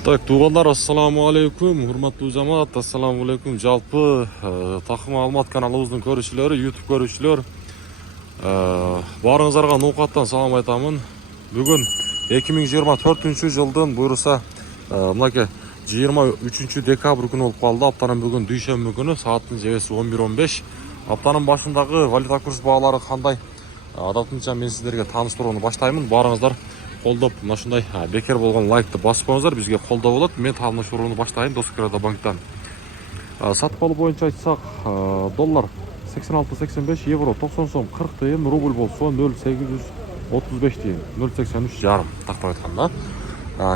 Так, туғандар, ассаламу алейкум, урматтуу жамаат, ассаламу алейкум. Жалпы Такым Алмат каналыбыздын көрүүчүлөрү, YouTube көрүүчүлөр, баарыңыздарга ноокаттан салам айтамын. Бүгүн 2024 жылдын буюрса мынакей 23 декабрь күнү болуп калды. Аптанын бүгүн дүйшөмбү күнү, сааттын жебеси 11:15. Аптанын башындагы валюта курс баалары кандай? Адатынча мен сиздерге тааныштырууну баштаймын. Баарыңыздар колдоп, мына ушундай бекер болгон лайкты басып коюңуздар, бизге колдоо болот. Мен тааныштырууну баштайын Доскоордо банктан. Сатып алуу боюнча айтсак, доллар 86.85, евро 90 сом 40 тыйын, рубль болсо 0.835 тыйын, 0.83 жарым тактап айтканда.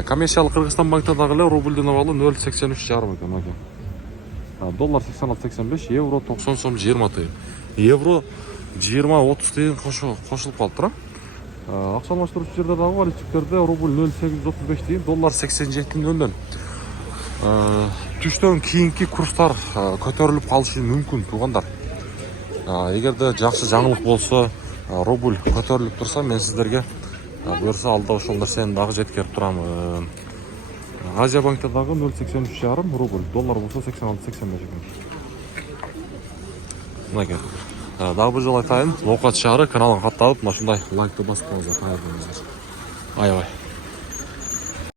Коммерциялык Кыргызстан банкта дагы эле рубльдин абалы 0.83 жарым экен. Доллар 86.85, евро 90 сом 20 тыйын. Евро 20-30 тыйын кошулуп калыптыр. Акча алмаштыруучу жерде дагы валютчиктерде рубль 0.835 тыйын, доллар 87.00. Түштөн кийинки курстар көтөрүлүп калышы мүмкүн туугандар. Эгерде жакшы жаңылык болсо, рубль көтөрүлүп турса, мен сиздерге буюрса алда ошол нерсени дагы жеткирип турам. Азия банкта дагы 0.83 жарым рубль, доллар болсо 86.85 экен. Мынакей. Дагы бир жолу айтайын, ноокат шаары каналга катталып, мына ушундай лайкты басып коюңуздар. Аябай.